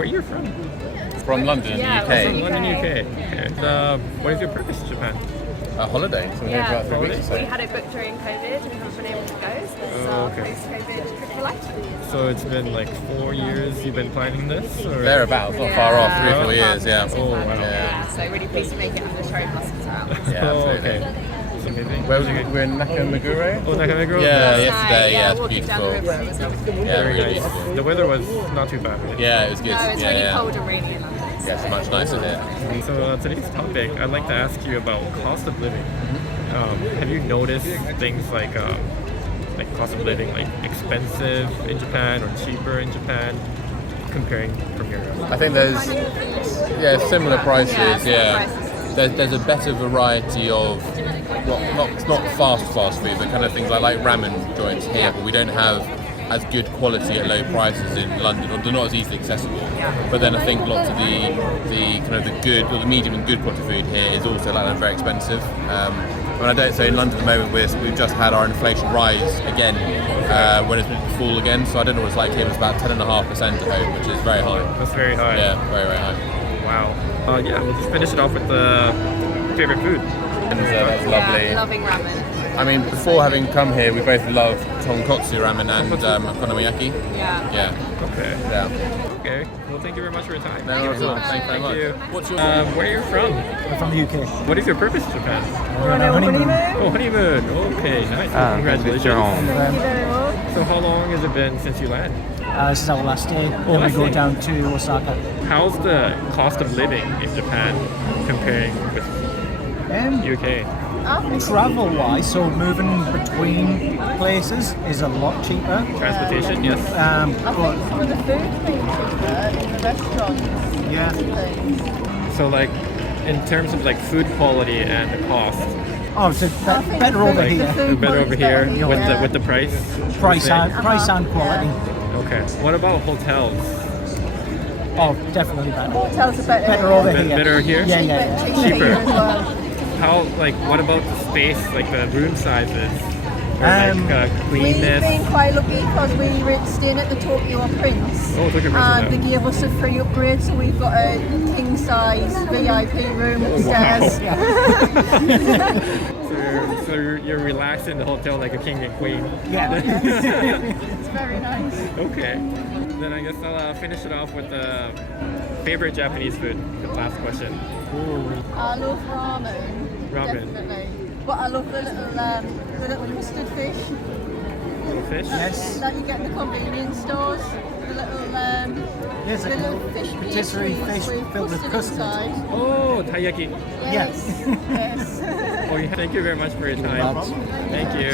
where are you from? From London, Yeah, UK. From London, UK. Okay. What is your purpose in Japan? A holiday. So we're here for about 3 weeks or so. We had it booked during COVID and haven't been able to go, so this is Oh, our okay. post-COVID trip for life. So it's been like 4 years you've been planning this? Or? Thereabouts, not far off, 3 or 4 years, yeah. Oh, wow. Yeah, so really pleased to make it under cherry blossoms around. Yeah, Oh, absolutely. okay. It's amazing. Where was it? We're in Nakameguro? Oh, Nakameguro? Yeah, Nice. yesterday, yeah, it's walking down beautiful. the river was lovely. Yeah, Very really nice. beautiful. The weather was not too bad, right? Yeah, it was good. No, it's yeah, really yeah. cold and rainy in London. Yeah, it's much nicer here. So today's topic, I'd like to ask you about cost of living. Have you noticed things like cost of living, like expensive in Japan or cheaper in Japan, comparing from Europe? I think there's similar prices. Yeah, There's a better variety of not fast food, but kind of things like ramen joints here. But we don't have as good quality at low prices in London, or they're not as easily accessible. But then I think lots of the kind of the good or the medium and good quality food here is also very expensive. When I don't say in London at the moment, we've just had our inflation rise again when it's been to fall again. So I don't know what it's like here. It's about 10.5% at home, which is very high. That's very high. Yeah, very, very high. Wow. Yeah, we'll just finish it off with the favorite food. And that's lovely. Yeah, loving ramen. I mean, before having come here, we both love tonkotsu ramen and okonomiyaki. Yeah. Yeah. Okay. Yeah. Okay. Well, thank you very much for your time. No, worries at all. Thank you very much. you. What's your Where are you from? I'm from the UK. What is your purpose in Japan? We're on a honeymoon. Oh, honeymoon. Okay, nice. Congratulations. Thank you very much. So how long has it been since you landed? This is our last day. Then we last go day. down to Osaka. How's the cost of living in Japan comparing with UK? Travel-wise, so moving between places is a lot cheaper. Transportation, yes. But Some of the food being cheaper in the restaurants. yeah, So like, in terms of like food quality and the cost, oh, so better over The here. food better over here quality's with better. the price. Price you say? and quality. Okay. What about hotels? Oh, definitely better. Hotels are better. Better over here. Better here? Yeah, yeah. Cheaper. as well. How like what about the space, like the room sizes, or Um, like We've cleanness? been quite lucky because we were staying at the Tokyo Prince. Oh, Tokyo Prince, And yeah. they gave us a free upgrade, so we've got a king size VIP room upstairs. So you're relaxed in the hotel like a king and queen. Yeah. It's very nice. Okay. Then I guess I'll finish it off with the favorite Japanese food. The last question. I love ramen. Ramen. Definitely. But I love the little custard fish Little fish. Yes. that you get in the convenience stores. The little Yes, the little fish patisserie pastries fish filled with custard. inside. Oh, taiyaki. Yes. Yes. Oh, yeah. Thank you very much for your time. Thank you.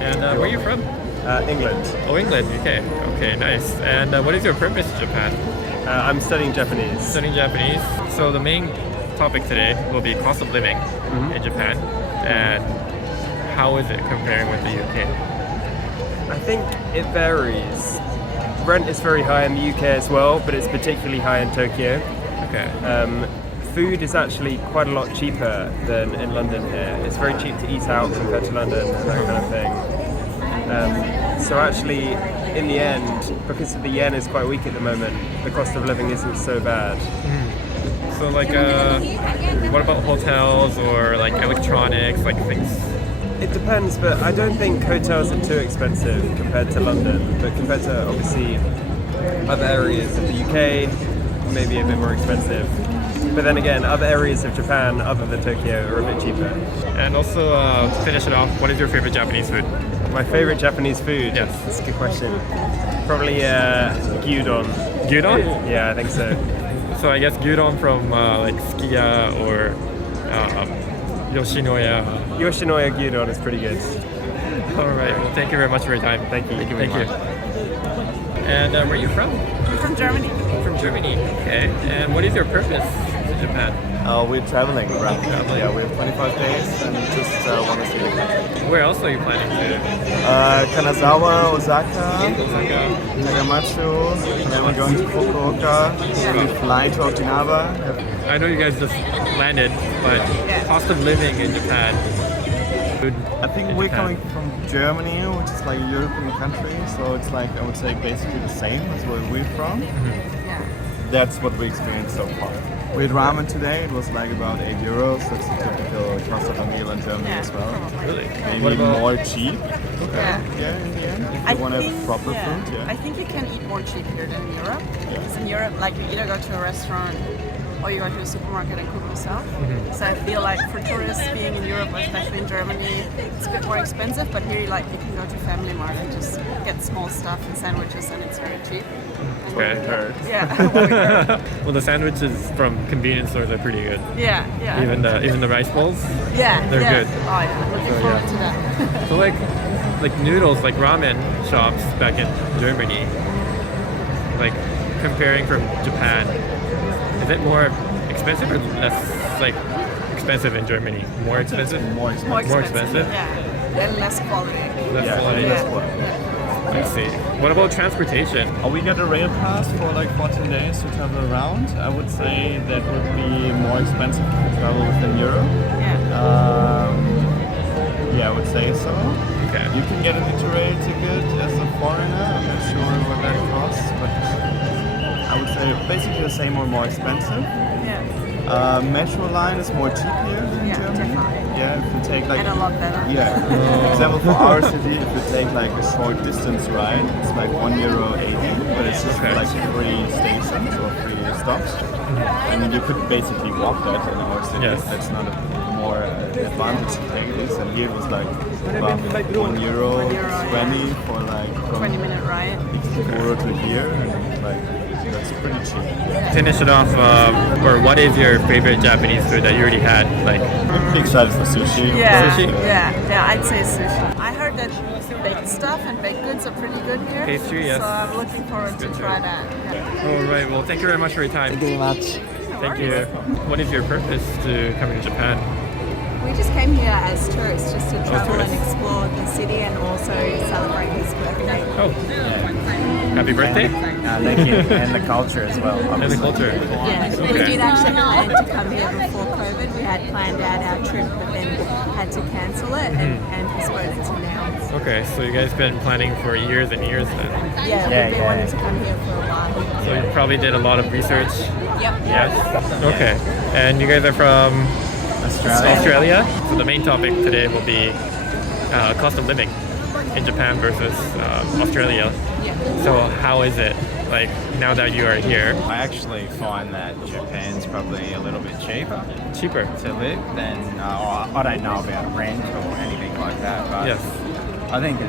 And where are you from? England. Oh, England. Okay. Okay, nice. And what is your purpose in Japan? I'm studying Japanese. Studying Japanese. So the main topic today will be cost of living in Japan, and how is it comparing with the UK? I think it varies. Rent is very high in the UK as well, but it's particularly high in Tokyo. Okay. Food is actually quite a lot cheaper than in London here. It's very cheap to eat out compared to London and that kind of thing. So actually, in the end, because the yen is quite weak at the moment, the cost of living isn't so bad. So like, what about hotels or like electronics, like things? It depends, but I don't think hotels are too expensive compared to London, but compared to obviously other areas of the UK, maybe a bit more expensive. But then again, other areas of Japan, other than Tokyo, are a bit cheaper. And also, to finish it off, what is your favorite Japanese food? My favorite Japanese food? Yes. That's a good question. Probably gyudon. Gyudon? Yeah, I think so. So I guess gyudon from like Sukiya or Yoshinoya. Yoshinoya gyudon is pretty good. All right. Well, thank you very much for your time. Thank you. Thank you very Thank you. much. And where are you from? I'm from Germany. From Germany. Okay. And what is your purpose in Japan? We're traveling around. Traveling. Yeah, we have 25 days and just want to see the country. Where else are you planning to? Kanazawa, Osaka, Osaka. Nagamatsu, and then we're going to Fukuoka. We fly to Okinawa. I know you guys just landed, but cost of living in Japan. Food I think in we're Japan. coming from Germany, which is like a European country, so it's like I would say basically the same as where we're from. Yeah. That's what we experienced so far. With ramen today, it was like about €8. That's the typical cost of a meal in Germany as well. Really? Maybe What about more cheap. Yeah. Yeah, in the end, if I you want to think, have proper food. I Yeah. think you can eat more cheap here than in Europe. Because in Europe, like you either go to a restaurant or you go to a supermarket and cook yourself. So I feel like for tourists being in Europe, or especially in Germany, it's a bit more expensive. But here, you can go to Family Mart and just get small stuff and sandwiches, and it's very cheap. Okay. Yeah. what we heard. Well, the sandwiches from convenience stores are pretty good. Yeah. Yeah. Even the rice bowls. Yeah. they're yeah. good. Oh yeah. Looking So, forward yeah. to that. So like noodles, like ramen shops back in Germany, like comparing from Japan, is it more expensive or less like expensive in Germany? More expensive? More expensive. More expensive? Yeah. And less quality. Less quality? Less Yeah. quality. I see. What about transportation? We got a rail pass for like 14 days to travel around. I would say that would be more expensive to travel within Europe. Yeah. Yeah, I would say so. Okay. You can get an interrail ticket as a foreigner. I'm not sure what that costs, but I would say basically the same or more expensive. Yeah. Metro line is more cheap here in Yeah, Germany. definitely. Yeah, if you take like And a lot better. yeah. For example, for our city, if you take like a short distance ride, it's like €1.80, but it's just Okay. like 3 stations or 3 stops. I mean, you could basically walk that in our city. Yes. That's not a more advantage to take this. And here it was like about €1.20 for like from 20-minute ride. Ikebukuro to here, and like that's pretty cheap. Finish it off, or what is your favorite Japanese food that you already had? Like, I'm big excited for sushi. Yeah, Sushi? yeah, I'd say sushi. I heard that baked stuff and baked goods are pretty good here. Pastry, yes. So I'm looking forward to good too. try that. Yeah. all right. Well, thank you very much for your time. Thank you very much. Thank you. What is your purpose to coming to Japan? We just came here as tourists, just to travel and tourists. explore the city and also celebrate his birthday. Oh, happy birthday! Thank you. And the culture as well. And the culture. Yeah, we Okay. did actually plan to come here before COVID. We had planned out our trip, but then had to cancel it and postpone it to now. Okay, so you guys been planning for years and years then. Yeah, we've been wanting to come here for a while. So you probably did a lot of research. Yep. Yes. Okay. And you guys are from Australia. So the main topic today will be cost of living in Japan versus Australia. Yeah. So how is it like now that you are here? I actually find that Japan's probably a little bit cheaper Cheaper. to live than, I don't know about rent or anything like that, but Yes. I think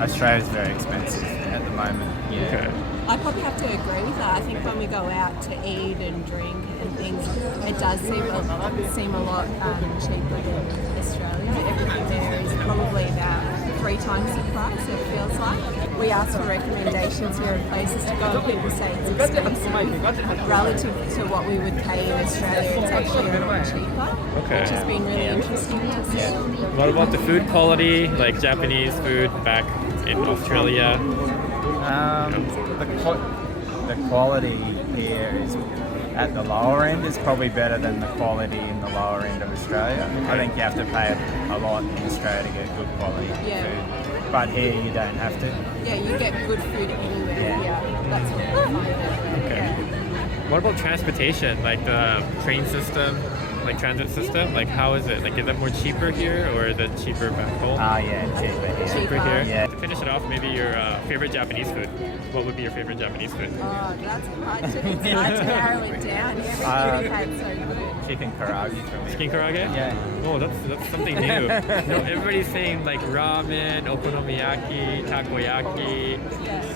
Australia's very expensive at the moment. Yeah. Okay. I probably have to agree with that. I think when we go out to eat and drink and things, it does seem a lot cheaper than Australia. Everything there is probably about 3 times the price, it feels like. We ask for recommendations here of places to go and people say it's expensive. Relative to what we would pay in Australia, it's actually a lot cheaper, Okay. which has been really interesting to us. What about the food quality, like Japanese food back in Australia? The quality here is at the lower end is probably better than the quality in the lower end of Australia. I think you have to pay a lot in Australia to get good quality Yeah. food, but here you don't have to. Yeah, you get good food anywhere. Yeah, that's what we find. Okay. What about transportation, like the train system, like transit system? Like how is it? Like is it more cheaper here or is it cheaper back home? Yeah, cheaper here. Cheaper here? Yeah. To finish it off, maybe your favorite Japanese food. What would be your favorite Japanese food? Oh, that's hard to narrow it down. Everything we've had so good. Chicken karaage for me. Chicken karaage? Yeah. Oh, that's something new. No, everybody's saying like ramen, okonomiyaki, takoyaki,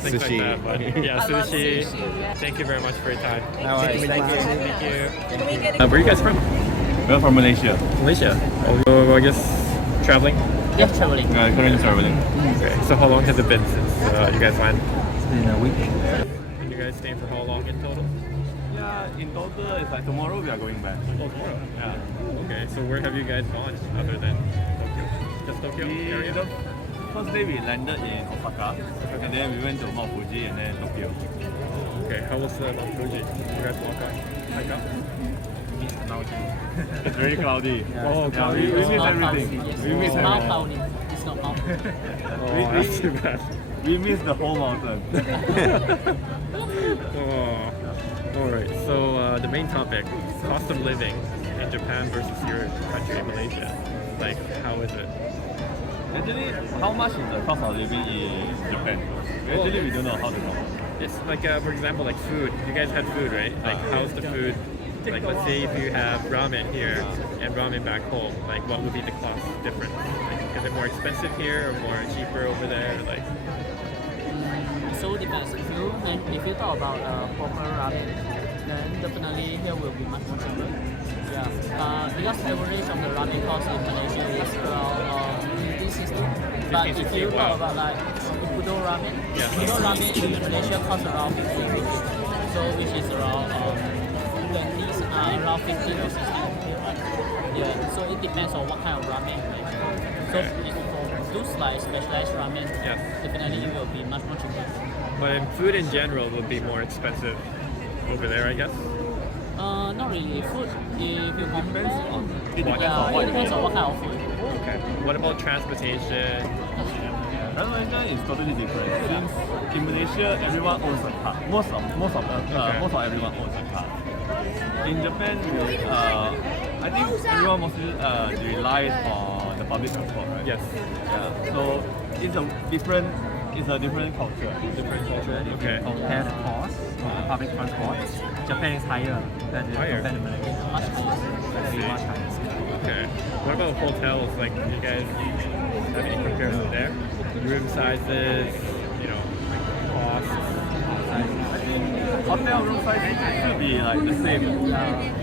things Sushi. like that. But yeah, I love sushi. sushi, yeah. Thank you very much for your time. No worries, thank you. Thank you. Can we get Where are you guys from? We're from Malaysia. Malaysia. Oh, I guess traveling. Yeah, traveling. Currently traveling. Okay. So how long has it been since you guys went? In a week. And you guys staying for how long in total? Yeah, in total, it's like tomorrow we are going back. Oh, tomorrow. Yeah. Okay. So where have you guys gone other than Tokyo? Just Tokyo area? First day we landed in Osaka, and then we went to Mount Fuji and then Tokyo. Okay. How was Mount Fuji? You guys walk up? Hike up? It's very cloudy. Oh, cloudy. We miss everything. We miss It's Mount everything. Kauni. It's not Mount Oh, that's too bad. We missed the whole mountain. Oh. Alright, so the main topic, cost of living in Japan versus your country, Malaysia. Like, how is it? Actually, how much is the cost of living in Japan? Actually, we don't know how to know. It's like, for example, like food. You guys had food, right? Like, how's the food? Like, let's say if you have ramen here and ramen back home, like, what would be the cost difference? Like, is it more expensive here or more cheaper over there? Like, So it depends. If you talk about proper ramen, then definitely here will be much more cheaper. Yeah. Because average of the ramen cost in Malaysia is around 50-60. But if you talk about like Udo ramen, Udo ramen in Malaysia costs around 50 ringgit. So which is around 20, around 50 to 60. Yeah. So it depends on what kind of ramen you make. So if for those like specialized ramen, definitely it will be much more cheaper. but in food in general would be more expensive over there, I guess. Not really. Food, if you compare, It depends yeah, on what it depends on what kind of food. Okay. What about transportation? Transportation is totally different. Since in Malaysia, everyone owns a car. Most of everyone owns a car. In Japan, I think everyone mostly relies on the public transport, right? Yes. Yeah. So it's a different culture. Different culture. Okay. Compare the cost of the public transport, Japan is higher than Higher? compared to Malaysia. Much higher. Much higher. Okay. What about hotels? Like, do you guys have any comparison there? Room sizes, you know, costs. Hotel room size should be like the same.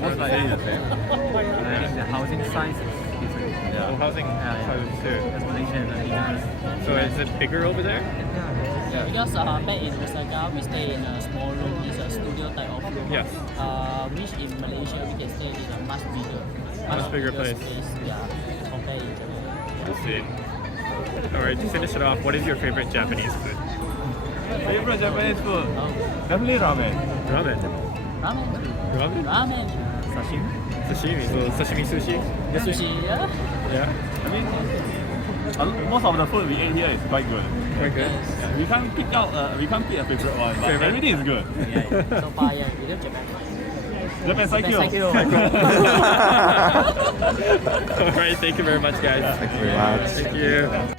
Most likely the same. I think the housing size is different. Oh, housing sizes too. That's Malaysia and Indonesia. So is it bigger over there? Because back in Osaka, we stay in a small room. It's a studio type of room. Yes. Which in Malaysia we can stay in a much bigger place. space. Yeah, compared in Japan. Let's see. Alright, to finish it off, what is your favorite Japanese food? Favorite Japanese food? Definitely ramen. Ramen. Ramen. Ramen? Ramen. Sashimi? Sashimi. So sashimi sushi? The sushi. Yeah. Yeah. I mean, most of the food we ate here is quite good. Very good. Yeah, we can't pick a favorite one, but Favorite? everything is good. So far, yeah, we love Japan. Japan, thank you. Thank you. Alright, thank you very much, guys. Thank you very much. Thank you.